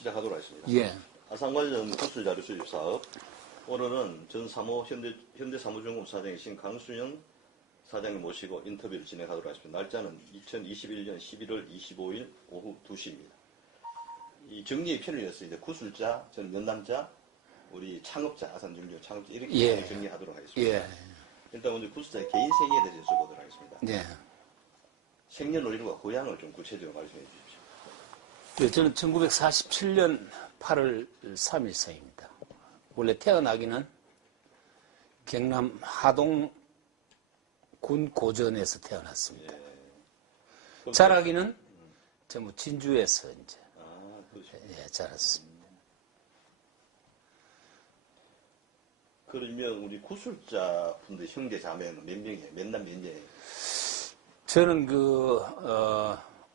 시작하도록 하겠습니다. 예. 아산관련 구술 자료 수집 사업. 오늘은 전 사모 현대사무중공 사장이신 강순영 사장님 모시고 인터뷰를 진행하도록 하겠습니다. 날짜는 2021년 11월 25일 오후 2시입니다. 이 정리의 편을 위해서 이제 구술자, 저는 연남자, 우리 창업자, 아산중교 창업자 이렇게 예. 정리하도록 하겠습니다. 예. 일단 먼저 구술자의 개인 생애에 대해서 여쭤보도록 하겠습니다. 예. 생년월일과 고향을 좀 구체적으로 말씀해 주십시오. 네, 저는 1947년 8월 3일생입니다. 원래 태어나기는 경남 하동 군 고전에서 태어났습니다. 예. 자라기는 전부 진주에서 이제 예, 자랐습니다. 그러면 우리 구술자 분들 형제 자매는 몇 명이에요? 몇 남 몇 녀예요? 저는 그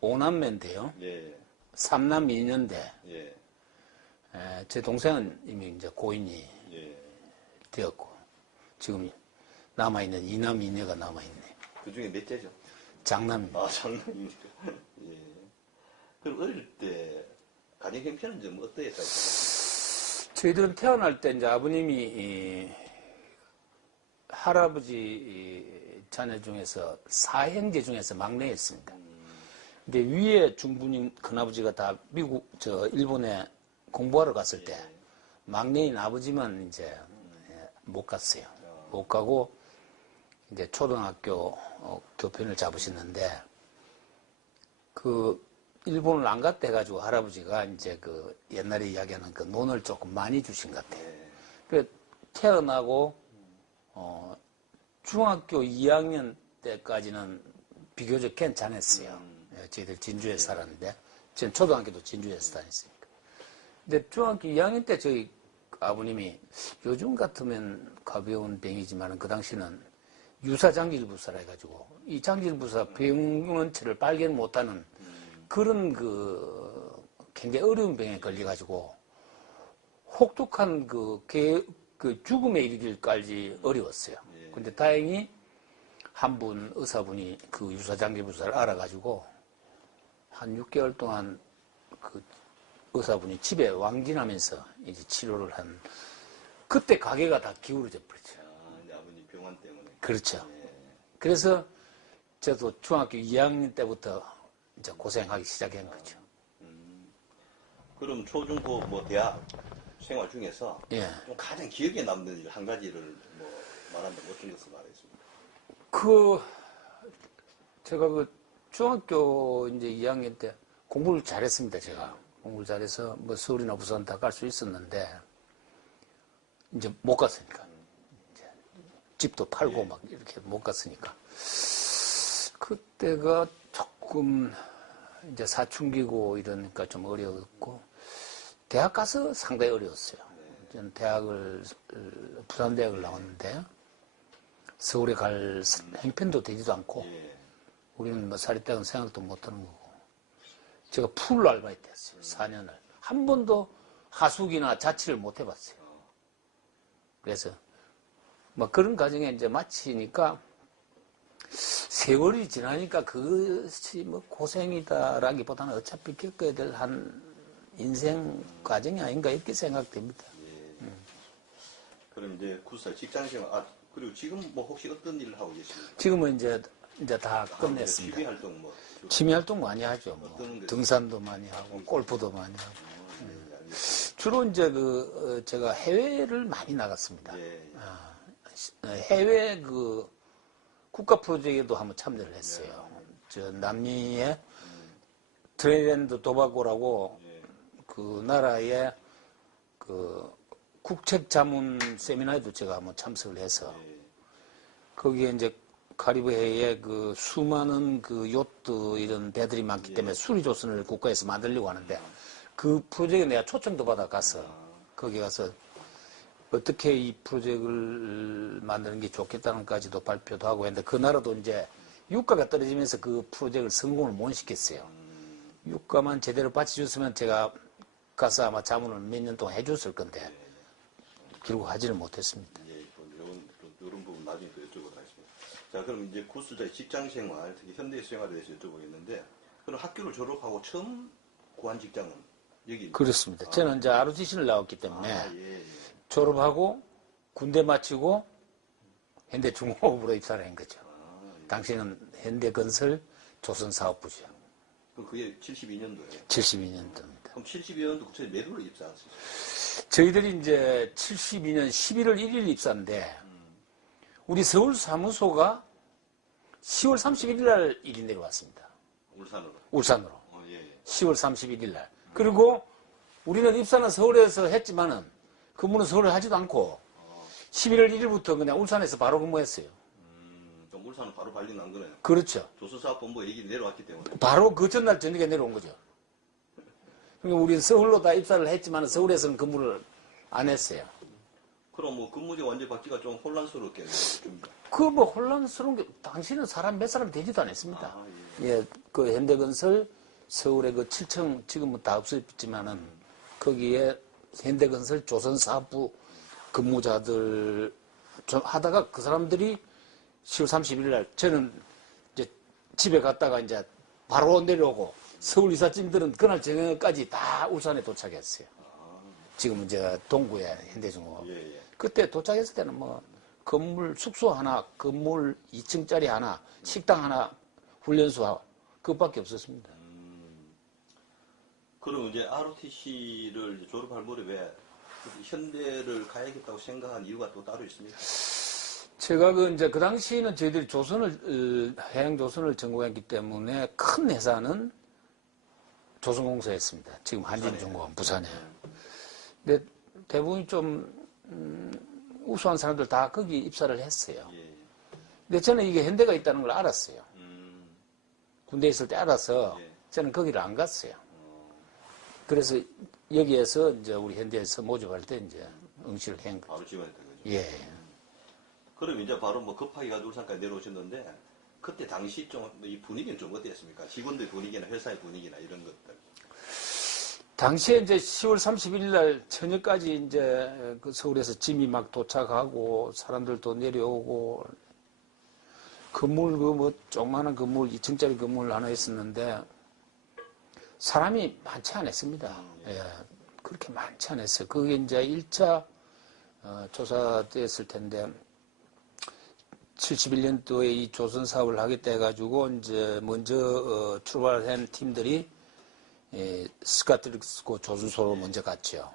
5남매인데요. 예. 3남 2년대. 예. 제 동생은 이미 이제 고인이 예. 되었고 지금 남아있는 2남 2녀가 남아있네요. 그 중에 몇째죠? 장남입니다. 아, 장남입니까? 예. 그럼 어릴 때 가정 형편은 좀 어떠했다고 생각하세요? 저희들은 태어날 때 이제 아버님이 할아버지 자녀 중에서 4형제 중에서 막내였습니다. 근데 위에 중부님 큰아버지가 다 미국 일본에 공부하러 갔을 때 막내인 아버지만 이제 못 갔어요. 못 가고 이제 초등학교 교편을 잡으셨는데 그 일본을 안 갔다 해가지고 할아버지가 이제 그 옛날에 이야기하는 그 논을 조금 많이 주신 것 같아요. 그 태어나고 중학교 2학년 때까지는 비교적 괜찮았어요. 저희들 진주에 살았는데 전 초등학교도 진주에서 다녔으니까. 근데 중학교 2학년 때 저희 아버님이 요즘 같으면 가벼운 병이지만 그 당시는 유사장질부사라 해가지고 이 장질부사 병원체를 발견 못하는 그런 그 굉장히 어려운 병에 걸려가지고 혹독한 그 죽음에 이르기까지 어려웠어요. 근데 다행히 한 분 의사분이 그 유사장질부사를 알아가지고 한 6개월 동안 그 의사분이 집에 왕진하면서 이제 치료를 한 그때 가게가 다 기울어져 버렸죠. 아, 이제 아버님 병원 때문에. 그렇죠. 예. 그래서 저도 중학교 2학년 때부터 이제 고생하기 시작한 거죠. 그럼 초중고 뭐 대학 생활 중에서 예. 좀 가장 기억에 남는 일 한 가지를 뭐 말한다면 어떤 것을 말하겠습니다. 제가 그 중학교 이제 2학년 때 공부를 잘했습니다, 제가. 공부를 잘해서 뭐 서울이나 부산 다 갈 수 있었는데, 이제 못 갔으니까. 이제 집도 팔고 막 이렇게 못 갔으니까. 그때가 조금 이제 사춘기고 이러니까 좀 어려웠고, 대학 가서 상당히 어려웠어요. 저는 부산대학을 나왔는데, 서울에 갈 행편도 되지도 않고, 우리는 뭐 사립대학은 생각도 못 하는 거고. 제가 풀 알바이트 했어요. 4년을. 한 번도 하숙이나 자취를 못 해봤어요. 그래서, 뭐 그런 과정에 이제 마치니까, 세월이 지나니까 그것이 뭐 고생이다라기보다는 어차피 겪어야 될 한 인생 과정이 아닌가 이렇게 생각됩니다. 그럼 이제 구살 직장생활, 그리고 지금 뭐 혹시 어떤 일을 하고 계십니까? 지금은 이제 다 끝냈습니다. 취미 활동 뭐. 취미 활동 많이 하죠. 뭐. 어떤 등산도 많이 하고, 골프도 많이 하고. 주로 이제 제가 해외를 많이 나갔습니다. 해외 국가 프로젝트에도 한번 참여를 했어요. 저 남미의 트리니다드 토바고라고 그 나라의 그 국책 자문 세미나에도 제가 한번 참석을 해서 거기에 이제 카리브해에 그 수많은 그 요트 이런 배들이 많기 때문에 수리조선을 국가에서 만들려고 하는데 그 프로젝트에 내가 초청도 받아 가서 거기 가서 어떻게 이 프로젝트를 만드는 게 좋겠다는까지도 발표도 하고 했는데 그 나라도 이제 유가가 떨어지면서 그 프로젝트를 성공을 못 시켰어요. 유가만 제대로 받쳐줬으면 제가 가서 아마 자문을 몇 년 동안 해줬을 건데 결국 하지를 못했습니다. 이런 부분 나중에 또 여쭤보도록 하겠습니다. 자, 그럼 이제 구술자의 직장생활, 특히 현대 생활에 대해서 여쭤보겠는데, 그럼 학교를 졸업하고 처음 구한 직장은 여기. 그렇습니다. 저는 이제 ROTC를 나왔기 때문에 예. 졸업하고 군대 마치고 현대중공업으로 입사를 한 거죠. 예. 당시는 현대건설 조선사업부죠. 그럼 그게 72년도예요. 72년도입니다. 그럼 72년도 구체적으로 몇 월로 입사하셨어요? 저희들이 이제 72년 11월 1일 입사인데 우리 서울 사무소가 10월 31일 날 일이 내려왔습니다. 울산으로. 울산으로. 예. 10월 31일 날. 그리고 우리는 입사는 서울에서 했지만은 근무는 서울에 하지도 않고 11월 1일부터 그냥 울산에서 바로 근무했어요. 그럼 울산은 바로 발령 난 거네요. 그렇죠. 조선사업본부 얘기 내려왔기 때문에. 바로 그 전날 저녁에 내려온 거죠. 그러니까 우리는 서울로 다 입사를 했지만 서울에서는 근무를 안 했어요. 그럼 뭐 근무제 완전 받기가 좀 혼란스럽겠네요. 좀. 그 뭐 혼란스러운 게 당시는 사람 몇 사람 되지도 않았습니다. 예, 그 현대건설 서울의 그 7층 지금은 다 없어졌지만은 거기에 현대건설 조선사업부 근무자들 좀 하다가 그 사람들이 10월 31일 날 저는 이제 집에 갔다가 이제 바로 내려오고 서울 이삿짐들은 그날 저녁까지 다 울산에 도착했어요. 지금 이제 동구에 현대중공업. 예. 그때 도착했을 때는 뭐 건물 숙소 하나, 건물 2층짜리 하나, 식당 하나, 훈련소 하나 그것밖에 없었습니다. 그럼 이제 ROTC를 이제 졸업할 무렵에 현대를 가야겠다고 생각한 이유가 또 따로 있습니까? 제가 그 당시에는 저희들이 해양 조선을 전공했기 때문에 큰 회사는 조선공사였습니다. 지금 한진중공업 부산에. 근데 대부분이 좀 우수한 사람들 다 거기 입사를 했어요. 예. 근데 저는 이게 현대가 있다는 걸 알았어요. 군대에 있을 때 알아서 예. 저는 거기를 안 갔어요. 그래서 여기에서 이제 우리 현대에서 모집할 때 이제 응시를 한 거죠. 바로 지원했던 거죠. 예. 그럼 이제 바로 뭐 급하게 가지고 울산까지 내려오셨는데 그때 당시 좀 이 분위기는 좀 어땠습니까? 직원들 분위기나 회사의 분위기나 이런 것들. 당시에 이제 10월 31일 날 저녁까지 이제 그 서울에서 짐이 막 도착하고 사람들도 내려오고 건물 그 뭐 조그마한 건물 2층짜리 건물 하나 있었는데 사람이 많지 않았습니다. 예. 그렇게 많지 않았어요. 그게 이제 1차 조사됐을 텐데 71년도에 이 조선 사업을 하겠다 해가지고 이제 먼저 출발한 팀들이 스카트릭스고 조선소로 먼저 갔죠.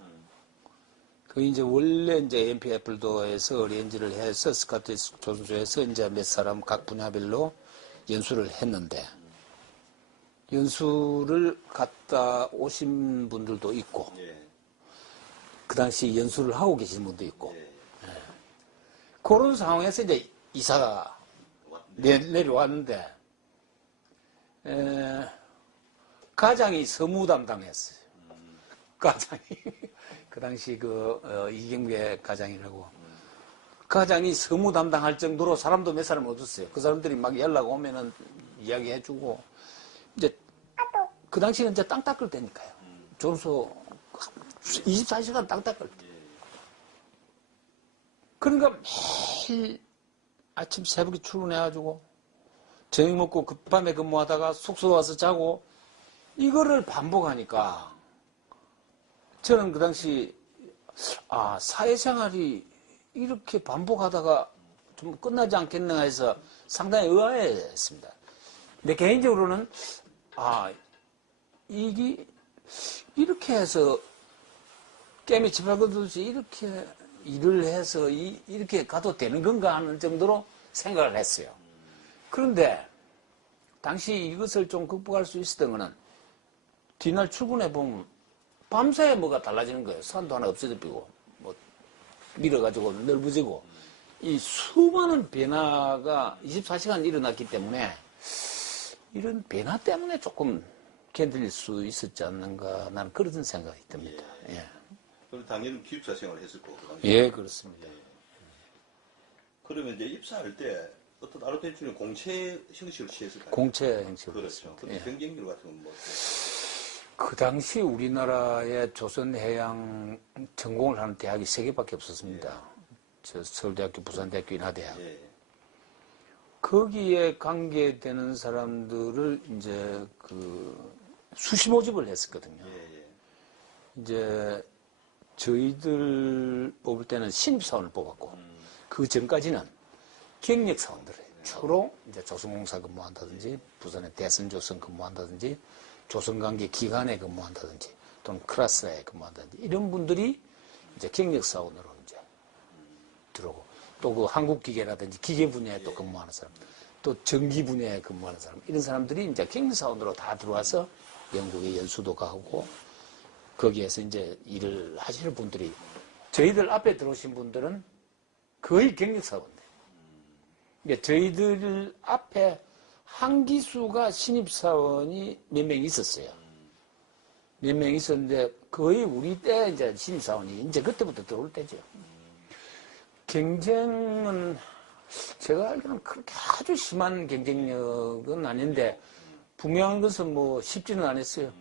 그 이제 원래 이제 MPF도에서 어레인지를 해서 스카트릭스 조선소에서 이제 몇 사람 각 분야별로 연수를 했는데 연수를 갔다 오신 분들도 있고 예. 그 당시 연수를 하고 계신 분도 있고 예. 그런 상황에서 이제 이사가 내려왔는데 가장이 서무 담당했어요. 가장이 그 당시 이경배 가장이라고 가장이 서무 담당할 정도로 사람도 몇 사람 얻었어요. 그 사람들이 막 연락 오면은 이야기해주고 이제 그 당시는 이제 땅 닦을 때니까요. 조선소 24시간 땅 닦을 때. 그러니까 매일 아침 새벽에 출근해가지고 저녁 먹고 급밤에 근무하다가 숙소 와서 자고 이거를 반복하니까 저는 그 당시 사회생활이 이렇게 반복하다가 좀 끝나지 않겠나 해서 상당히 의아했습니다. 근데 개인적으로는 이게 이렇게 해서 깨미 집어넣듯이 이렇게 일을 해서 이렇게 가도 되는 건가 하는 정도로 생각을 했어요. 그런데 당시 이것을 좀 극복할 수 있었던 거는 뒤날 출근해 보면 밤새 뭐가 달라지는 거예요. 산도 하나 없어지고 뭐 밀어가지고 넓어지고 이 수많은 변화가 24시간 일어났기 때문에 이런 변화 때문에 조금 견딜 수 있었지 않는가 나는 그런 생각이 듭니다. 예. 그럼 당연히 기숙사 생활을 했을 거고. 예, 그렇습니다. 그러면 이제 입사할 때 어떤 ROTC는 공채 형식으로 취했을까요? 공채 형식으로 그렇죠. 근데 예. 경쟁률 같은 건 뭐? 그 당시 우리나라에 조선해양 전공을 하는 대학이 3개밖에 없었습니다. 저 서울대학교, 부산대학교, 인하대학. 예. 거기에 관계되는 사람들을 이제 수시 모집을 했었거든요. 예. 이제 저희들 뽑을 때는 신입사원을 뽑았고 그 전까지는 경력사원들을 주로 이제 조선공사 근무한다든지 부산의 대선조선 근무한다든지 조선관계 기관에 근무한다든지 또는 클라스에 근무한다든지 이런 분들이 이제 경력사원으로 이제 들어오고 또 그 한국기계라든지 기계 분야에 또 근무하는 사람 또 전기 분야에 근무하는 사람 이런 사람들이 이제 경력사원으로 다 들어와서 영국에 연수도 가고 거기에서 이제 일을 하시는 분들이 저희들 앞에 들어오신 분들은 거의 경력사원들. 그러니까 저희들 앞에 한기수가 신입사원이 몇 명 있었어요. 몇 명 있었는데 거의 우리 때 이제 신입사원이 이제 그때부터 들어올 때죠. 경쟁은 제가 알기로는 그렇게 아주 심한 경쟁력은 아닌데 분명한 것은 뭐 쉽지는 않았어요.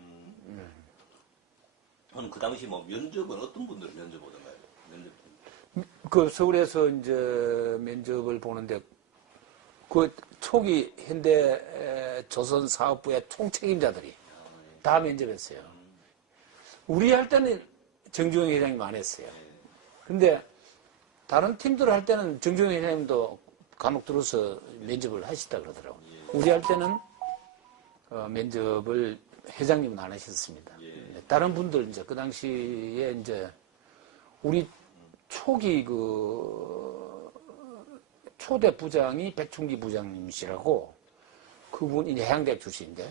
저는 그 당시 뭐 면접은 어떤 분들 면접 오던가요? 그 서울에서 이제 면접을 보는데 그 초기 현대 조선 사업부의 총책임자들이 다 면접했어요. 우리 할 때는 정주영 회장님 안 했어요. 근데 다른 팀들 할 때는 정주영 회장님도 간혹 들어서 면접을 하시다 그러더라고요. 우리 할 때는 면접을 회장님은 안 하셨습니다. 다른 분들 이제 그 당시에 이제 우리 초기 그 초대 부장이 백충기 부장님이시라고 그분이 해양대학 출신인데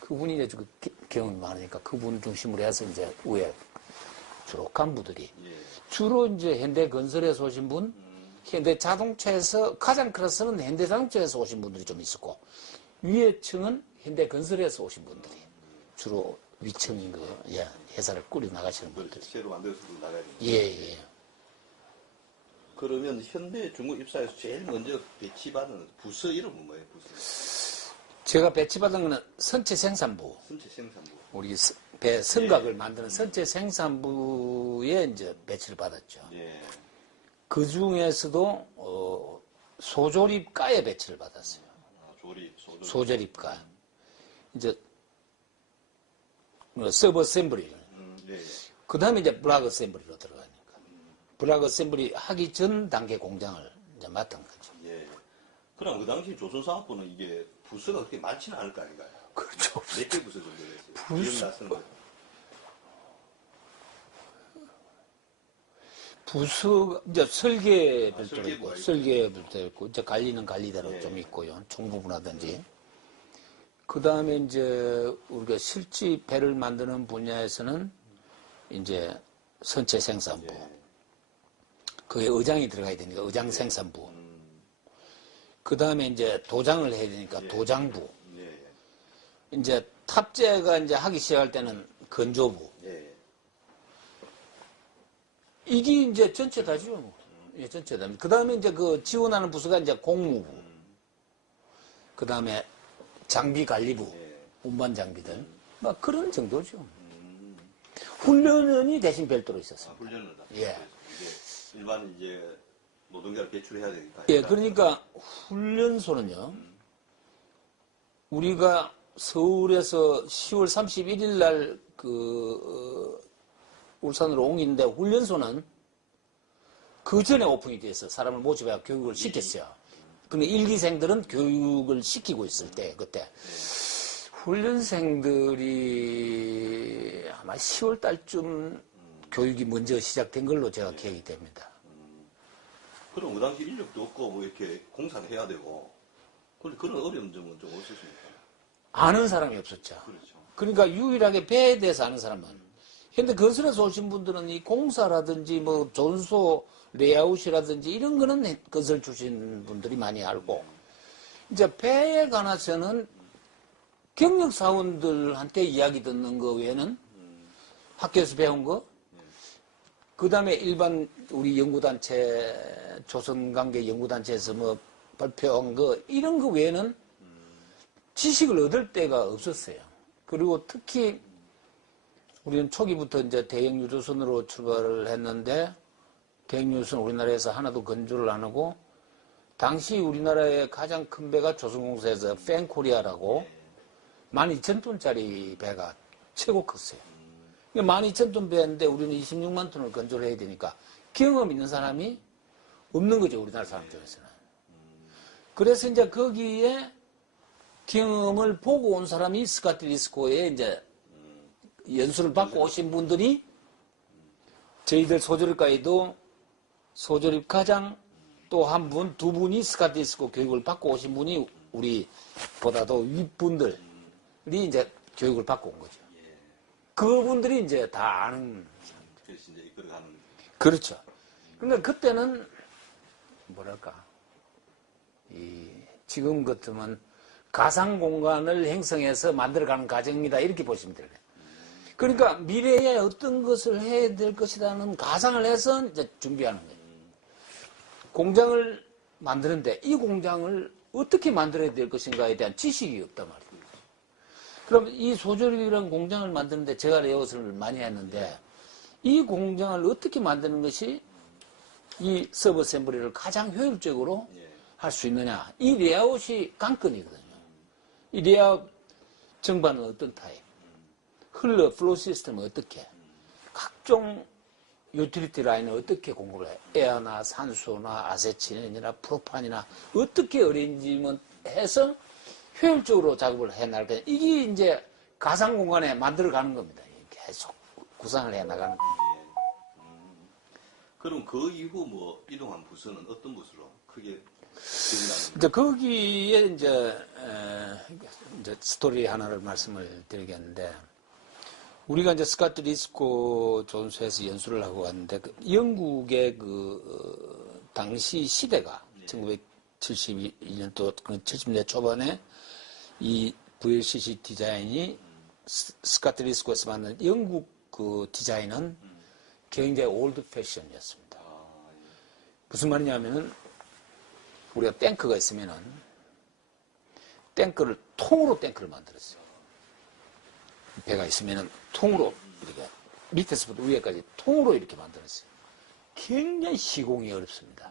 그분이 이제 그 경험이 많으니까 그분 중심으로 해서 이제 위에 주로 간부들이 주로 이제 현대건설에서 오신 분, 현대자동차에서 가장 클래스는 현대자동차에서 오신 분들이 좀 있었고 위에 층은 현대건설에서 오신 분들이 주로 위층 그 회사를 꾸려 나가시는 분들이 새로 만들어서 나가야 됩니다. 예. 그러면 현대 중국 입사에서 제일 먼저 배치받은 부서 이름은 뭐예요? 부서? 제가 배치받은 거는 선체 생산부. 선체 생산부. 우리 배 성각을 만드는 선체 생산부에 이제 배치를 받았죠. 예. 그 중에서도 소조립과에 배치를 받았어요. 소조립과. 이제 서브 어셈블리. 그 다음에 이제 블락 어셈블리로 들어가니까. 블락 어셈블리 하기 전 단계 공장을 이제 맡은 거죠. 예. 그럼 그 당시 조선사업부는 이게 부서가 그렇게 많지는 않을 거 아닌가요? 그렇죠. 몇 개 부서 정도 됐어요? 기억나시는 거죠? 부서, 이제 설계 별도로 설계부가 있고, 있고. 설계 별도로 있고, 이제 관리는 관리대로 좀 있고요. 총부분하든지. 그 다음에 이제 우리가 실지 배를 만드는 분야에서는 이제 선체 생산부. 그게 의장이 들어가야 되니까 의장 생산부. 그 다음에 이제 도장을 해야 되니까 도장부. 이제 탑재가 이제 하기 시작할 때는 건조부. 이게 이제 전체 다죠. 예, 전체 다. 그 다음에 이제 그 지원하는 부서가 이제 공무부. 그 다음에 장비관리부. 운반 장비들. 막 그런 정도죠. 훈련원이 대신 별도로 있었어요. 훈련을 다. 예. 일반 이제 노동자를 배출해야 되니까. 예, 그러니까 훈련소는요. 우리가 서울에서 10월 31일 날 울산으로 옮기는데 훈련소는 그 전에 오픈이 돼서 사람을 모집해 교육을 시켰어요. 근데 일기생들은 교육을 시키고 있을 때 그때 훈련생들이 아마 10월 달쯤 교육이 먼저 시작된 걸로 제가 기억이 됩니다. 그럼 그 당시 인력도 없고 뭐 이렇게 공사를 해야 되고 그런 어려운 점은 좀 없었습니까? 아는 사람이 없었죠. 그렇죠. 그러니까 유일하게 배에 대해서 아는 사람은 현대 건설에서 오신 분들은 이 공사라든지 뭐 존소 레이아웃이라든지 이런 거는 건설 출신 분들이 많이 알고 이제 배에 관해서는 경력 사원들한테 이야기 듣는 거 외에는 학교에서 배운 거, 그 다음에 일반 우리 연구단체 조선관계 연구단체에서 뭐 발표한 거 이런 거 외에는 지식을 얻을 데가 없었어요. 그리고 특히 우리는 초기부터 이제 대형 유조선으로 출발을 했는데 대형 유조선 우리나라에서 하나도 건조를 안 하고 당시 우리나라의 가장 큰 배가 조선공사에서 팬코리아라고 12,000톤짜리 배가 최고 컸어요. 12,000톤 배인데 우리는 26만 톤을 건조를 해야 되니까 경험 있는 사람이 없는 거죠, 우리나라 사람 중에서는. 그래서 이제 거기에 경험을 보고 온 사람이 스카트 리스코에 이제 연수를 받고 오신 분들이 저희들 소조립과에도 소조립과장 또 한 분, 두 분이 스카트 리스코 교육을 받고 오신 분이 우리보다도 윗분들이 이제 교육을 받고 온 거죠. 그분들이 이제 다 아는. 그래서 이제 이끌어가는. 그렇죠. 그러니까 그때는 뭐랄까, 지금 같으면 가상 공간을 형성해서 만들어가는 과정이다 이렇게 보시면 돼요. 그러니까 미래에 어떤 것을 해야 될 것이라는 가상을 해서 이제 준비하는 거예요. 공장을 만드는데 이 공장을 어떻게 만들어야 될 것인가에 대한 지식이 없단 말이에요. 그럼 이 소조립이라는 공장을 만드는데 제가 레이아웃을 많이 했는데 이 공장을 어떻게 만드는 것이 이 서브 어셈블리를 가장 효율적으로 할 수 있느냐. 이 레이아웃이 관건이거든요. 이 레이아웃 정반은 어떤 타입, 플로우 시스템은 어떻게, 각종 유틸리티 라인을 어떻게 공급을 해, 에어나 산소나 아세틸렌이나 프로판이나 어떻게 어레인지먼트 해서 효율적으로 작업을 해나갈 거냐. 이게 이제 가상 공간에 만들어가는 겁니다. 계속 구상을 해나가는 거예요. 그럼 그 이후 뭐 이동한 부서는 어떤 부서로 크게 기억나는? 이제 거기에 이제 스토리 하나를 말씀을 드리겠는데, 우리가 이제 스카트 리스코 존스에서 연수를 하고 왔는데, 영국의 당시 시대가 1971년도, 70년대 초반에 이 VLCC 디자인이 스카트 리스코에서 만든 영국 그 디자인은 굉장히 올드 패션이었습니다. 무슨 말이냐면은 우리가 탱크가 있으면은 통으로 탱크를 만들었어요. 배가 있으면은 통으로 이렇게 밑에서부터 위에까지 통으로 이렇게 만들었어요. 굉장히 시공이 어렵습니다.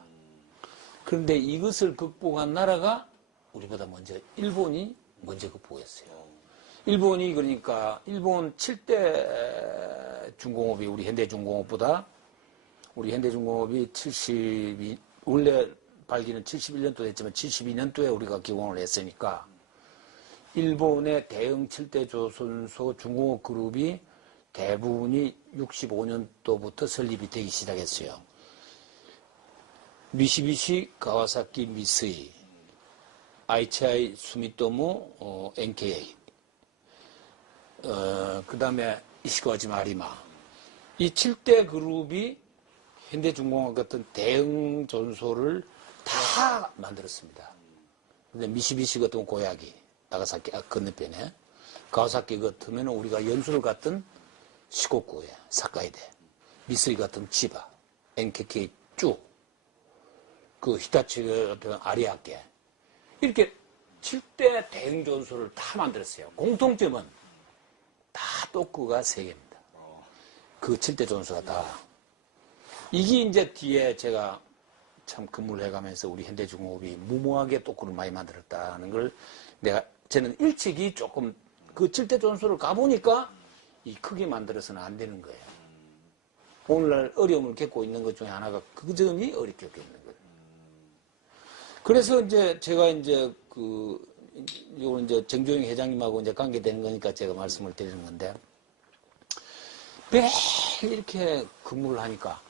그런데 이것을 극복한 나라가 우리보다 먼저 일본이 먼저 극복했어요. 일본이 그러니까 일본 7대 중공업이 우리 현대중공업보다 우리 현대중공업이 원래 발기는 71년도 됐지만 72년도에 우리가 기공을 했으니까 일본의 대응 7대 조선소 중공업 그룹이 대부분이 65년도부터 설립이 되기 시작했어요. 미쓰비시, 가와사키, 미쓰이, IHI, 수미토모, NKA, 그 다음에 이시가와지마 아리마. 이 7대 그룹이 현대중공업 같은 대응 전소를 다 만들었습니다. 근데 미쓰비시 같은 고야기, 나가사키 건너편에, 가와사키 같으면 우리가 연수를 갔던 시코쿠에, 사카이데, 미쓰이 같은 치바, NKK 쭉, 히타치 같은 아리아케, 이렇게 7대 대응 전소를 다 만들었어요. 공통점은 다 또크가 3개입니다. 그 7대 전소가 다. 이게 이제 뒤에 제가 참 근무를 해가면서 우리 현대중공업이 무모하게 또크를 많이 만들었다는 걸 저는 일찍이 조금 그 7대 전소를 가보니까 이 크게 만들어서는 안 되는 거예요. 오늘날 어려움을 겪고 있는 것 중에 하나가 그 점이 어렵게 겪고 있는 거예요. 그래서 이제 제가 이제 요건 이제 정조영 회장님하고 이제 관계되는 거니까 제가 말씀을 드리는 건데, 매일 이렇게 근무를 하니까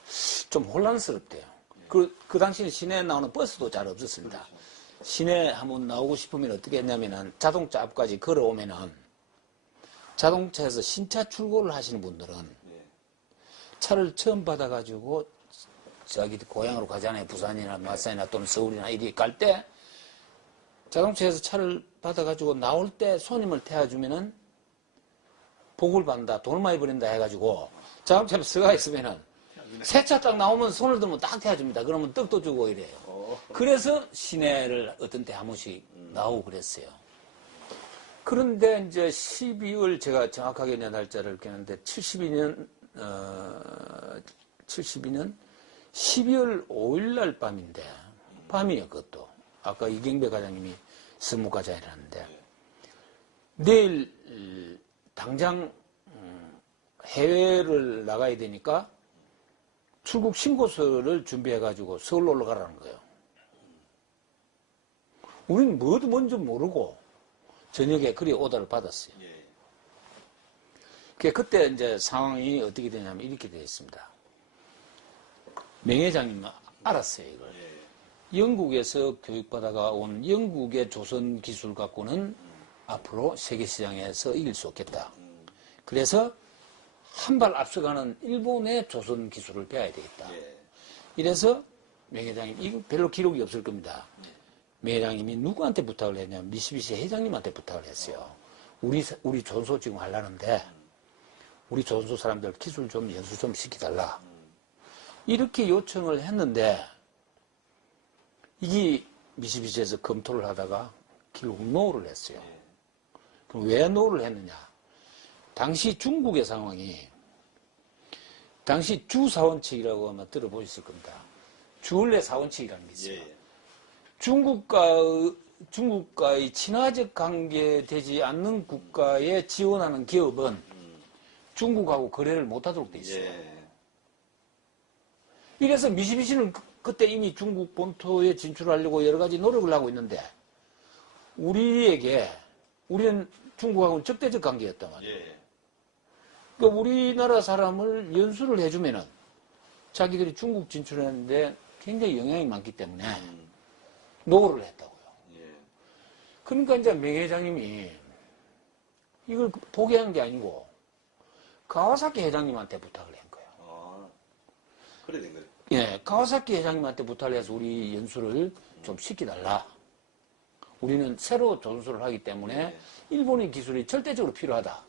좀 혼란스럽대요. 그 당시에 시내에 나오는 버스도 잘 없었습니다. 시내 한번 나오고 싶으면 어떻게 했냐면은 자동차 앞까지 걸어오면은 자동차에서 신차 출고를 하시는 분들은 차를 처음 받아가지고 자기 고향으로 가잖아요. 부산이나 마산이나 또는 서울이나 이리 갈 때 자동차에서 차를 받아가지고 나올 때 손님을 태워주면은 복을 받는다, 돈을 많이 버린다 해가지고 자동차에 서가 있으면은 새 차 딱 나오면 손을 들면 딱 태워줍니다. 그러면 떡도 주고 이래요. 그래서 시내를 어떤 때 한 번씩 나오고 그랬어요. 그런데 이제 12월 제가 정확하게 내 날짜를 기억하는데 72년 12월 5일 날 밤인데, 밤이에요, 그것도. 아까 이경배 과장님이 선무과장이라는데, 내일 당장 해외를 나가야 되니까 출국 신고서를 준비해가지고 서울로 올라가라는 거예요. 우리는 뭐도 뭔지 모르고 저녁에 그리 오다를 받았어요. 그때 이제 상황이 어떻게 되냐면 이렇게 되어 있습니다. 명 회장님은 알았어요, 이걸. 영국에서 교육받아가 온 영국의 조선 기술 갖고는 앞으로 세계시장에서 이길 수 없겠다. 그래서 한 발 앞서가는 일본의 조선 기술을 배워야 되겠다. 이래서 명 회장님, 이거 별로 기록이 없을 겁니다. 명 회장님이 누구한테 부탁을 했냐면 미쓰비시 회장님한테 부탁을 했어요. 우리 전소 지금 하려는데 우리 전소 사람들 기술 좀 연수 좀 시켜달라. 이렇게 요청을 했는데 이게 미쓰비시에서 검토를 하다가 결국 노를 했어요. 그럼 왜 노를 했느냐? 당시 중국의 상황이 당시 주사원칙이라고 아마 들어보셨을 겁니다. 주원래 사원칙이라는 게 있어요. 중국과의 친화적 관계되지 않는 국가에 지원하는 기업은 중국하고 거래를 못하도록 돼 있어요. 이래서 미쓰비시는 그때 이미 중국 본토에 진출하려고 여러 가지 노력을 하고 있는데 우리는 중국하고는 적대적 관계였단 말이에요. 그러니까 우리나라 사람을 연수를 해주면은 자기들이 중국 진출했는데 굉장히 영향이 많기 때문에 노를 했다고요. 그러니까 이제 명 회장님이 이걸 포기한 게 아니고 가와사키 회장님한테 부탁을 한 거예요. 그래 된 거예요. 예, 가와사키 회장님한테 부탁을 해서 우리 연수를 좀 시켜달라. 우리는 새로 전수를 하기 때문에 일본의 기술이 절대적으로 필요하다.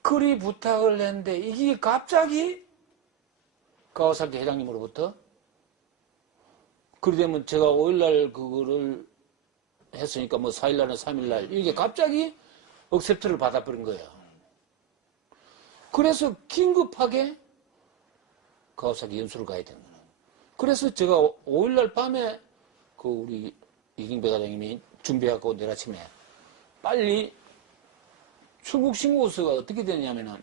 그리 부탁을 했는데 이게 갑자기 가와사키 회장님으로부터 그리 되면 제가 5일날 그거를 했으니까 뭐 4일날이나 3일날 이게 갑자기 억셉트를 받아버린 거예요. 그래서 긴급하게 가와사키 연수를 가야 되는 거예요. 그래서 제가 5일날 밤에 그 우리 이경배 과장님이 준비하고 내일 아침에 빨리 출국 신고서가 어떻게 되냐면은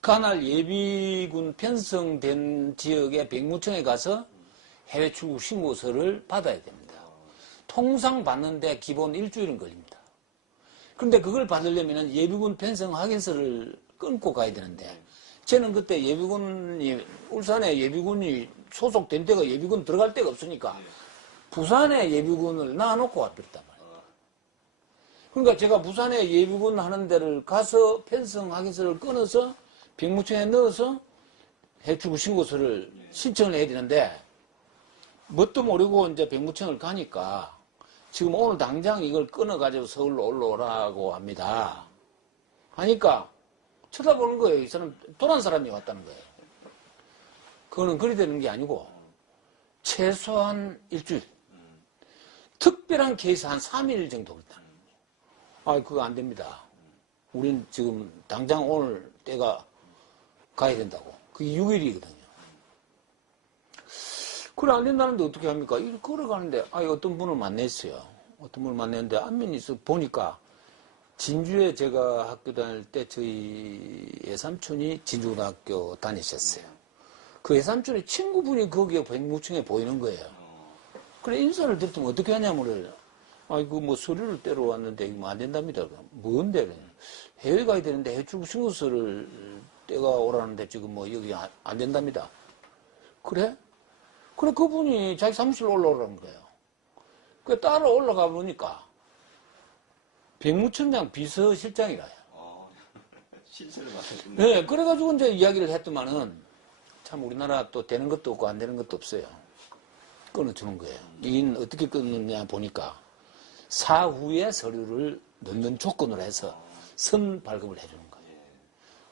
간할 예비군 편성된 지역의 백무청에 가서 해외 출국 신고서를 받아야 됩니다. 통상 받는데 기본 일주일은 걸립니다. 그런데 그걸 받으려면 예비군 편성 확인서를 끊고 가야 되는데 저는 그때 울산에 예비군이 소속된 데가 예비군 들어갈 데가 없으니까 부산에 예비군을 놔놓고 왔단 말이에요. 그러니까 제가 부산에 예비군 하는 데를 가서 편성 확인서를 끊어서 백무청에 넣어서 해출국 신고서를 신청을 해야 되는데 뭣도 모르고 이제 백무청을 가니까 지금 오늘 당장 이걸 끊어가지고 서울로 올라오라고 합니다. 하니까 쳐다보는 거예요. 이 사람 도난 사람이 왔다는 거예요. 그거는 그리 되는 게 아니고 최소한 일주일 특별한 케이스 한 3일 정도 그랬다는 거예요. 그거 안 됩니다. 우린 지금 당장 오늘 때가 가야 된다고. 그게 6일이거든요. 그래 안 된다는데 어떻게 합니까? 이렇게 걸어가는데 어떤 분을 만났어요. 어떤 분을 만났는데 안면이 있어 보니까 진주에 제가 학교 다닐 때 저희 외삼촌이 진주고등학교 다니셨어요. 그 외삼촌의 친구분이 거기에 백무청에 보이는 거예요. 그래 인사를 드렸더니 어떻게 하냐면 뭐 서류를 떼러 왔는데 이거 안 된답니다. 뭔데? 해외 가야 되는데 해외 출국 신고서를 떼가 오라는데 지금 뭐 여기 안 된답니다. 그래? 그래 그분이 자기 사무실로 올라오라는 거예요. 그 따라 올라가 보니까 백무청장 비서실장이라요. 신세를 맡으셨네. 네, 그래가지고 이제 이야기를 했더만은 참 우리나라 또 되는 것도 없고 안 되는 것도 없어요. 끊어주는 거예요. 이건 어떻게 끊느냐 보니까 사후에 서류를 넣는 조건으로 해서 선 발급을 해주는 거예요.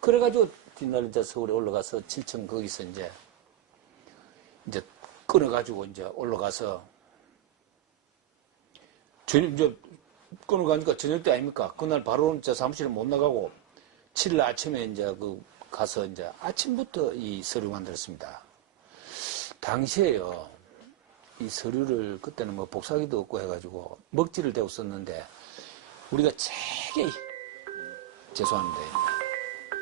그래가지고 뒷날 이제 서울에 올라가서 7층 거기서 이제 끊어가지고 이제 올라가서 이제 끊어가니까 저녁 때 아닙니까? 그날 바로 이제 사무실에 못 나가고 7일 아침에 이제 가서 이제 아침부터 이 서류 만들었습니다. 당시에요. 이 서류를 그때는 뭐 복사기도 없고 해가지고 먹지를 대고 썼는데 우리가 책에 죄송합니다.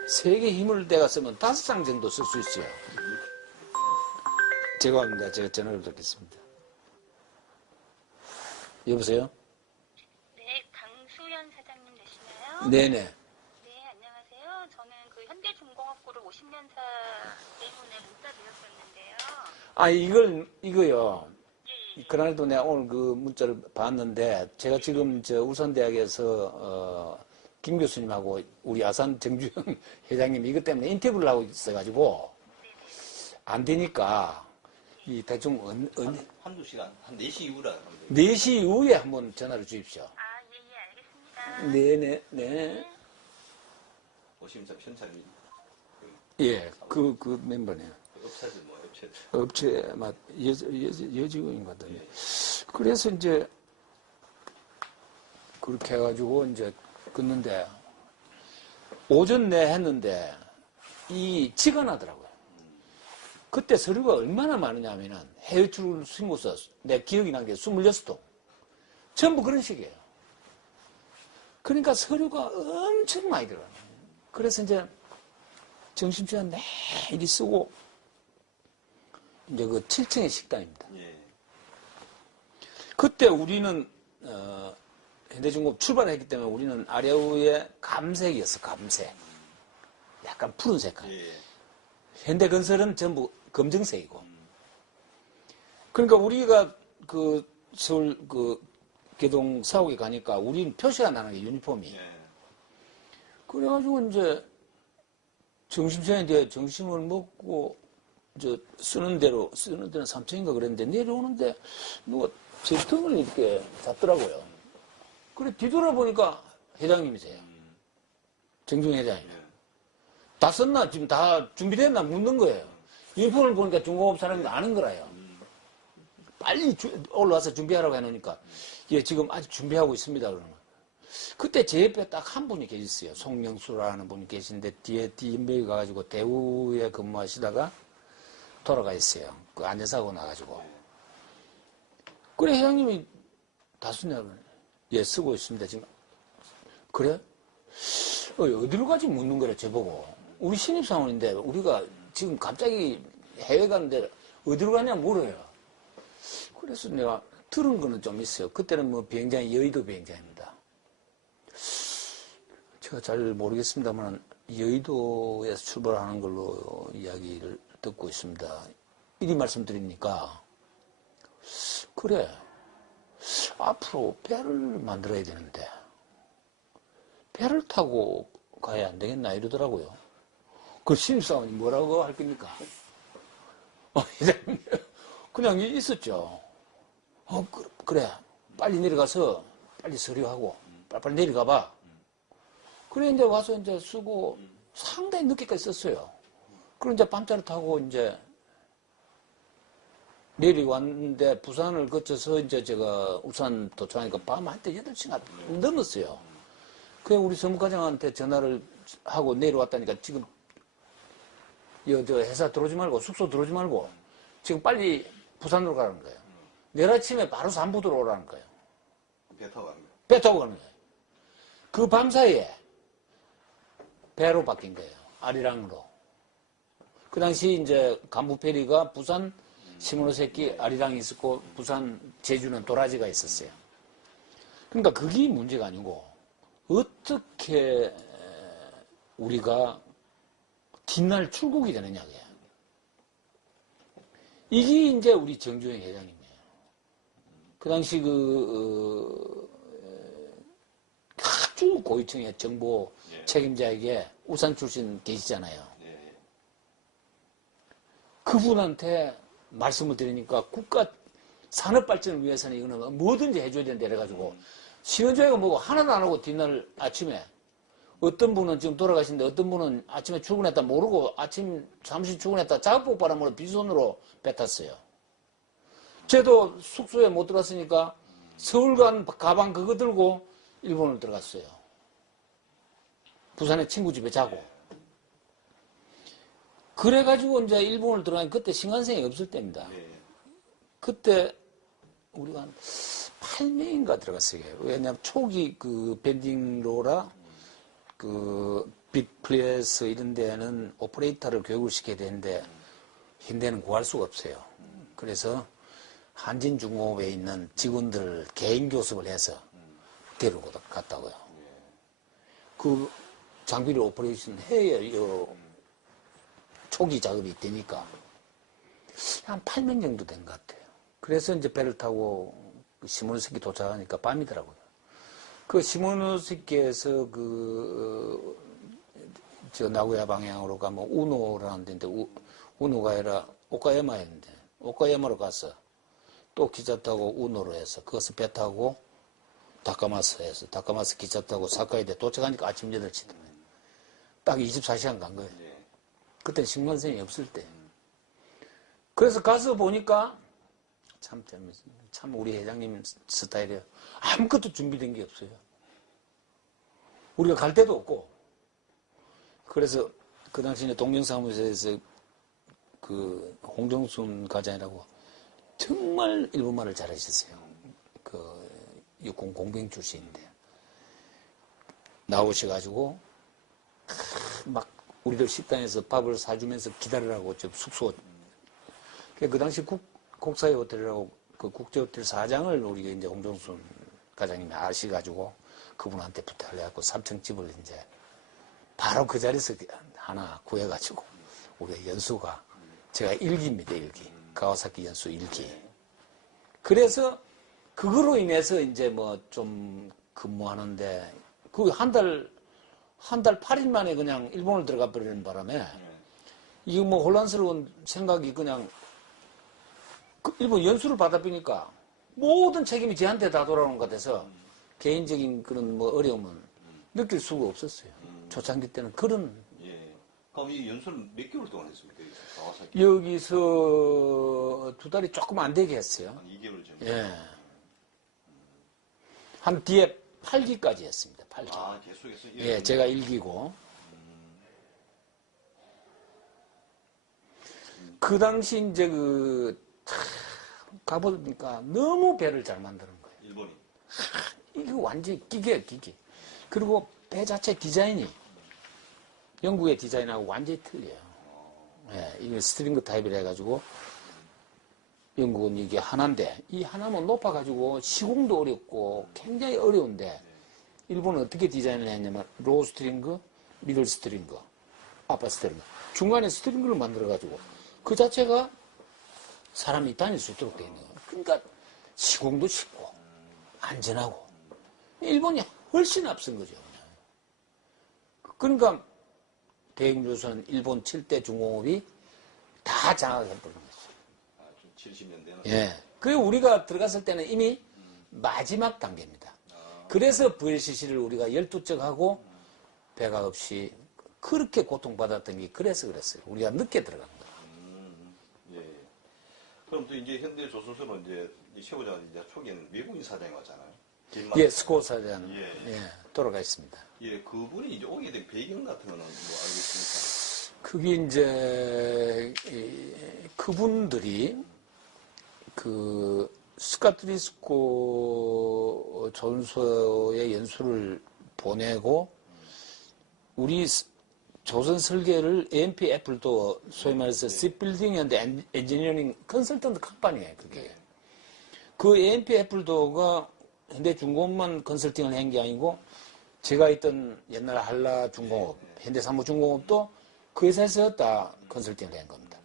3개 힘을 내가 쓰면 5장 정도 쓸 수 있어요. 죄송합니다. 제가 전화를 받겠습니다. 여보세요? 네, 강수연 사장님 되시나요? 네네. 네, 안녕하세요. 저는 그 현대중공업고를 50년차 때문에 문자 드렸었는데요. 아, 이거요. 그날도 내가 오늘 그 문자를 봤는데, 제가 지금 저 울산대학에서, 김 교수님하고 우리 아산 정주영 회장님 이것 때문에 인터뷰를 하고 있어가지고, 안 되니까, 이 대충, 한두 시간, 한 4시 이후라 하면 돼요. 4시 이후에 한번 전화를 주십시오. 아, 예, 알겠습니다. 네네. 오시면서 편찬입니다. 예, 그 멤버네요. 업체들 뭐, 업체들. 업체, 여직원인 것 같던데. 그래서 이제, 그렇게 해가지고 이제 끊는데, 오전 내 했는데, 지가 나더라고요. 그때 서류가 얼마나 많으냐 하면은, 해외 출근 신고서, 내 기억이 난 게 26통. 전부 그런 식이에요. 그러니까 서류가 엄청 많이 들어가요. 그래서 이제, 점심시간 내일이 쓰고, 이제 그 7층의 식당입니다. 예. 그때 우리는 현대중공업 출발했기 때문에 우리는 아래우의 감색이었어. 감색. 약간 푸른 색깔. 예. 현대건설은 전부 검정색이고. 그러니까 우리가 그 서울 그 개동 사옥에 가니까 우리는 표시가 나는 게 유니폼이. 예. 그래가지고 이제 점심시간에 이제 점심을 먹고 쓰는 데는 3층인가 그랬는데 내려오는데 누가 제 등을 이렇게 잡더라고요. 그래 뒤돌아보니까 회장님이세요. 정중 회장님. 다 썼나? 지금 다 준비됐나? 묻는 거예요. 유니폼을 보니까 중공업 사람인 거 아는 거라요. 빨리 올라와서 준비하라고 해놓으니까 예, 지금 아직 준비하고 있습니다. 그러는 거예요. 그때 제 옆에 딱 한 분이 계셨어요. 송명수라는 분이 계신데 뒤에 뒷면에 가가지고 대우에 근무하시다가 돌아가 있어요. 그 안전사고 나가지고. 그래, 회장님이 다 쓰냐고. 예, 쓰고 있습니다. 지금. 그래? 어디로 가지 묻는 거래, 저보고. 우리 신입사원인데, 우리가 지금 갑자기 해외 가는데 어디로 가냐 물어요. 그래서 내가 들은 거는 좀 있어요. 그때는 뭐 비행장이 여의도 비행장입니다. 제가 잘 모르겠습니다만, 여의도에서 출발하는 걸로 이야기를 듣고 있습니다. 이리 말씀드리니까, 그래, 앞으로 배를 만들어야 되는데, 배를 타고 가야 안 되겠나 이러더라고요. 그 신입사원이 뭐라고 할 겁니까? 그냥 있었죠. 그래, 빨리 내려가서 빨리 서류하고, 빨리 내려가봐. 그래, 이제 와서 이제 쓰고 상당히 늦게까지 썼어요. 그리고 이제 밤차를 타고 이제 내려왔는데 부산을 거쳐서 이제 제가 울산 도착하니까 밤 한때 8시간 넘었어요. 그래, 우리 선무과장한테 전화를 하고 내려왔다니까 지금 저 회사 들어오지 말고 숙소 들어오지 말고 지금 빨리 부산으로 가라는 거예요. 내일 아침에 바로 산부도로 오라는 거예요. 배 타고 가는 거예요. 배 타고 가는 거예요. 그 밤 사이에 배로 바뀐 거예요. 아리랑으로. 그 당시 이제 간부페리가 부산 시모노세키 아리랑이 있었고 부산 제주는 도라지가 있었어요. 그러니까 그게 문제가 아니고 어떻게 우리가 뒷날 출국이 되느냐고요. 이게 이제 우리 정주영 회장님이에요. 그 당시 아주 고위층의 정보 책임자에게 울산 출신 계시잖아요. 그분한테 말씀을 드리니까 국가 산업 발전을 위해서는 이거는 뭐든지 해줘야 된다 이래가지고 시은조회가 뭐고 하나도 안 하고 뒷날 아침에 어떤 분은 지금 돌아가신데 어떤 분은 아침에 출근했다 모르고 아침 잠시 출근했다 작업복 바람으로 빈손으로 뱉었어요. 저도 숙소에 못 들어갔으니까 서울 간 가방 그거 들고 일본을 들어갔어요. 부산에 친구 집에 자고. 그래가지고 이제 일본을 들어가니 그때 신간생이 없을 때입니다. 그때 우리가 한 8명인가 들어갔어요. 왜냐하면 초기 그 밴딩로라 그 빅플레이스 이런 데는 오퍼레이터를 교육을 시켜야 되는데 현대는 구할 수가 없어요. 그래서 한진중공업에 있는 직원들 개인 교습을 해서 데리고 갔다고요. 그 장비를 오퍼레이션 해야 초기 작업이 되니까 한 8명 정도 된 것 같아요. 그래서 이제 배를 타고 시모노세키 도착하니까 밤이더라고요. 그 시모노세키에서 저 나고야 방향으로 가면 우노라는 데인데 우노가 아니라 오카야마였는데 오카야마로 가서 또 기차 타고 우노로 해서 거기서 배 타고 다카마스에서 다카마스 기차 타고 사카이데 도착하니까 아침 8시더라고요. 딱 24시간 간 거예요. 그때는 신간선이 없을 때. 그래서 가서 보니까 참 우리 회장님 스타일이에요. 아무것도 준비된 게 없어요. 우리가 갈 데도 없고. 그래서 그 당시에 동경사무소에서 그 홍정순 과장이라고 정말 일본말을 잘하셨어요. 그 육군 공병 출신인데 나오셔가지고 막 우리들 식당에서 밥을 사주면서 기다리라고 저 숙소. 그 당시 국사의 호텔이라고 그 국제호텔 사장을 우리 이제 홍정순 과장님이 아시가지고 그분한테 부탁을 해갖고 3층 집을 이제 바로 그 자리에서 하나 구해가지고 우리 연수가 제가 일기입니다, 일기. 가와사키 연수 일기. 그래서 그거로 인해서 이제 뭐 좀 근무하는데 그 한 달 8일 만에 그냥 일본을 들어가 버리는 바람에 이거 뭐 혼란스러운 생각이 그냥 그 일본 연수를 받아보니까 모든 책임이 저한테 다 돌아오는 것 같아서 개인적인 그런 뭐 어려움은 느낄 수가 없었어요. 초창기 때는 그런. 예. 그럼 이 연수는 몇 개월 동안 했습니까? 가와사키? 여기서 2달이 조금 안 되게 했어요. 한 2개월 전에. 예. 한 뒤에 8기까지 했습니다. 8기. 아, 계속해서? 예, 제가 1기고. 그 당시 이제 가보니까 너무 배를 잘 만드는 거예요. 일본이. 이거 완전히 기계예요, 기계. 그리고 배 자체 디자인이 영국의 디자인하고 완전히 틀려요. 예, 이게 스트링크 타입이라 해가지고 영국은 이게 하나인데 이 하나만 높아가지고 시공도 어렵고 굉장히 어려운데 일본은 어떻게 디자인을 했냐면 로우 스트링크, 미들 스트링크, 아빠 스트링크 중간에 스트링크를 만들어가지고 그 자체가 사람이 다닐 수 있도록 되어 있는 거예요. 그러니까 시공도 쉽고 안전하고 일본이 훨씬 앞선 거죠. 그러니까 대행조선 일본 7대 중공업이 다 장악해버린 거죠. 아, 좀 70년대는? 예. 그 우리가 들어갔을 때는 이미 마지막 단계입니다. 그래서 VLCC를 우리가 12척 하고 배가 없이 그렇게 고통받았던 게 그래서 그랬어요. 우리가 늦게 들어간 거예요. 예. 그럼 또 이제 현대 조선소는 이제 최 부장은 이제 초기에는 외국인 사장이 왔잖아요. 예, 스코 사장. 예. 예, 돌아가 있습니다. 예, 그분이 이제 오게 된 배경 같은 거는 뭐 알고 있습니까? 그게 이제 그분들이 그 스카트리스코 전소의 연수를 보내고 우리 조선 설계를 AMP 애플도 소위 말해서 시빌딩 앤드 엔지니어링 컨설턴트 컴퍼니예요, 그게. 그 AMP 애플도가 현대중공업만 컨설팅을 한 게 아니고 제가 있던 옛날 한라중공업, 현대사무중공업도 그 회사에서 다 컨설팅을 한 겁니다.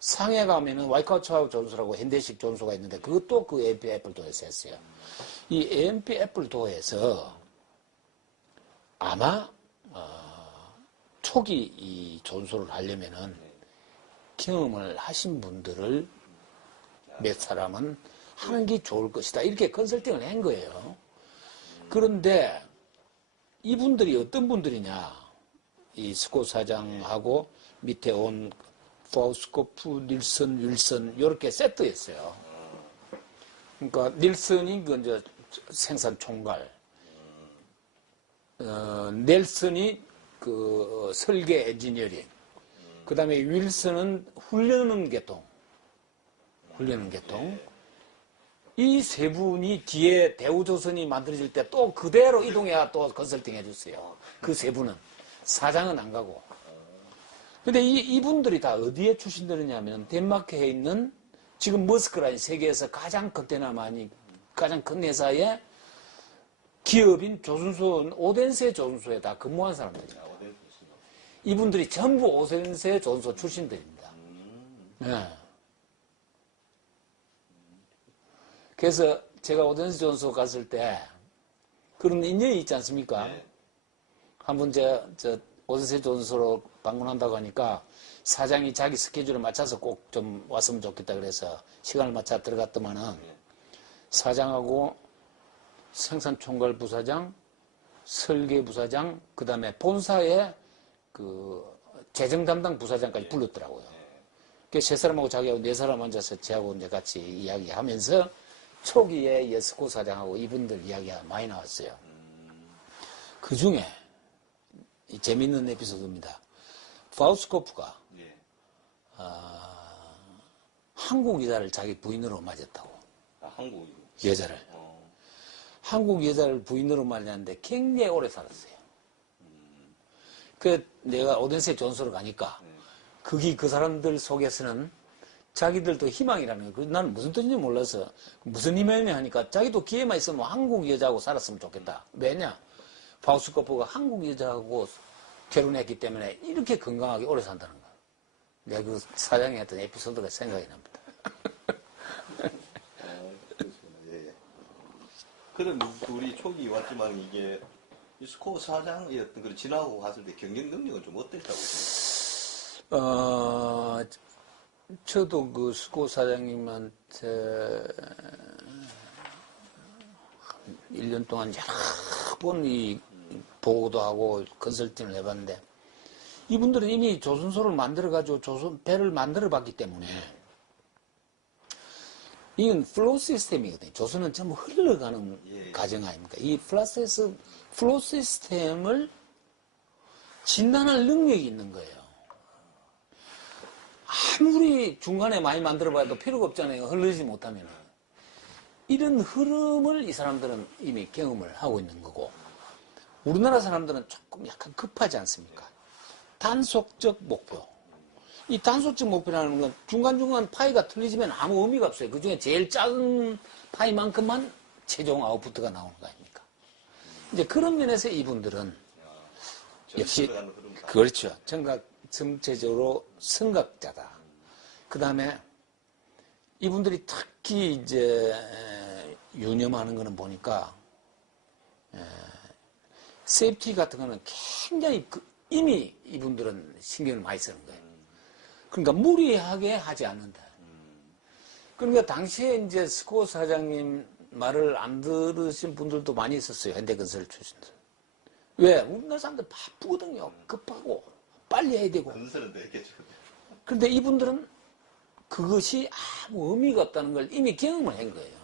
상해 가면은 와이카우차우 전소라고 현대식 전소가 있는데 그것도 그 AMP 애플도에서 했어요. 이 AMP 애플도에서 아마 초기 이 전소를 하려면은 경험을 하신 분들을 몇 사람은 하는 게 좋을 것이다. 이렇게 컨설팅을 한 거예요. 그런데 이분들이 어떤 분들이냐. 이 스코 사장하고 밑에 온 파우스코프, 닐슨, 윌슨 이렇게 세트였어요. 그러니까 닐슨이 그 이제 생산 총괄, 넬슨이 그 설계 엔지니어링, 그 다음에 윌슨은 훈련은 계통. 이 세 분이 뒤에 대우조선이 만들어질 때 또 그대로 이동해야 또 컨설팅 해줬어요. 그 세 분은. 사장은 안 가고. 근데 이분들이 다 어디에 출신들이냐면 덴마크에 있는 지금 머스크라인 세계에서 가장 큰 회사의 기업인 조선소, 오덴세 조선소에 다 근무한 사람들이에요. 이분들이 전부 오덴세 조선소 출신들입니다. 네. 그래서 제가 오덴세 조선소 갔을 때 그런 인연이 있지 않습니까? 네. 한번 오덴세 조선소로 방문한다고 하니까 사장이 자기 스케줄에 맞춰서 꼭 좀 왔으면 좋겠다 그래서 시간을 맞춰 들어갔더만은 사장하고 생산총괄 부사장, 설계 부사장, 그 다음에 본사의 그 재정 담당 부사장까지 불렀더라고요. 그래서 세 사람하고 자기하고 네 사람 앉아서 저하고 이제 같이 이야기하면서 초기에 예스코 사장하고 이분들 이야기가 많이 나왔어요. 그 중에 재밌는 에피소드입니다. 파우스코프가 한국 여자를 자기 부인으로 맞았다고. 한국 여자를. 한국 여자를 부인으로 맞았는데 굉장히 오래 살았어요. 그 내가 오덴세 존소로 가니까 거기 그 사람들 속에서는 자기들도 희망이라는 거. 나는 무슨 뜻인지 몰라서 무슨 희망이냐 하니까 자기도 기회만 있으면 한국 여자하고 살았으면 좋겠다. 왜냐? 파우스코프가 한국 여자하고 결혼했기 때문에 이렇게 건강하게 오래 산다는 거야. 내가 그 사장이 했던 에피소드가 생각이 납니다. 예. 그런 우리 초기 왔지만 이게 스코 사장이었던 걸 지나고 갔을 때 경영 능력은 좀 어땠다고 생각해요? 저도 그 스코 사장님한테 1년 동안 여러 번 보고도 하고 컨설팅을 해봤는데 이분들은 이미 조선소를 만들어가지고 배를 만들어봤기 때문에 이건 플로우 시스템이거든요. 조선은 전부 흘러가는 과정 아닙니까? 이 플로우 시스템을 진단할 능력이 있는 거예요. 아무리 중간에 많이 만들어봐도 필요가 없잖아요. 흐르지 못하면. 이런 흐름을 이 사람들은 이미 경험을 하고 있는 거고 우리나라 사람들은 조금 약간 급하지 않습니까? 단속적 목표. 이 단속적 목표라는 건 중간중간 파이가 틀리지만 아무 의미가 없어요. 그중에 제일 작은 파이만큼만 최종 아웃풋가 나오는 거 아닙니까? 이제 그런 면에서 이분들은 역시 그렇죠. 전체적으로 선각자다. 그 다음에 이분들이 특히 이제 유념하는 거는 보니까 세이프티 같은 거는 굉장히 이미 이분들은 신경을 많이 쓰는 거예요. 그러니까 무리하게 하지 않는다. 그러니까 당시에 이제 스코 사장님 말을 안 들으신 분들도 많이 있었어요. 현대건설 출신들. 왜? 우리나라 사람들 바쁘거든요. 급하고 빨리 해야 되고. 건설은 됐겠죠. 그런데 이분들은 그것이 아무 의미가 없다는 걸 이미 경험을 한 거예요.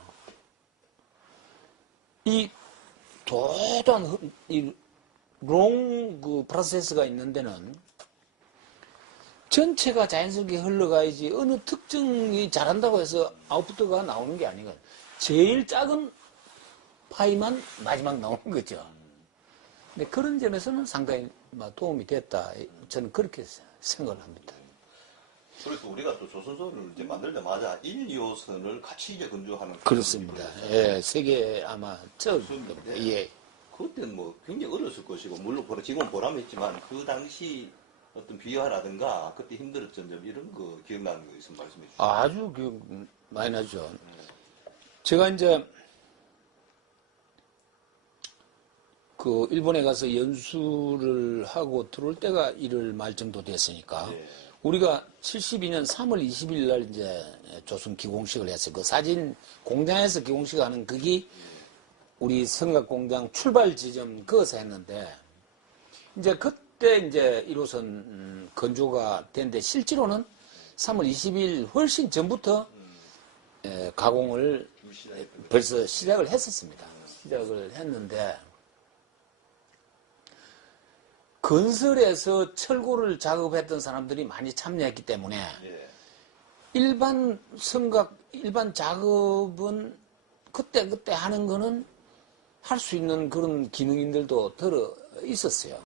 이 도도한 그 프로세스가 있는 데는 전체가 자연스럽게 흘러가야지 어느 특정이 잘한다고 해서 아웃풋가 나오는 게 아니거든요. 제일 작은 파이만 마지막 나오는 거죠. 근데 그런 점에서는 상당히 도움이 됐다. 저는 그렇게 생각을 합니다. 그래서 우리가 또 조선소를 이제 만들자마자 1, 2호선을 같이 이제 건조하는 그렇습니다. 예, 세계 아마 처음 겁니다. 예. 그때는 뭐 굉장히 어렸을 것이고 물론 지금은 보람했지만 그 당시 어떤 비화라든가 그때 힘들었던 점 이런 거 기억나는 거 있으면 말씀해 주시죠. 아주 기억 많이 나죠. 제가 이제 그 일본에 가서 연수를 하고 들어올 때가 1월 말 정도 됐으니까 우리가 72년 3월 20일 날 이제 조선 기공식을 했어요. 그 사진 공장에서 기공식 하는 그게 우리 성각공장 출발 지점 그것을 했는데 이제 그때 이제 1호선 건조가 됐는데 실제로는 3월 20일 훨씬 전부터 가공을 벌써 시작을 했었습니다. 시작을 했는데 건설에서 철골을 작업했던 사람들이 많이 참여했기 때문에 일반 작업은 그때 하는 거는 할 수 있는 그런 기능인들도 들어 있었어요.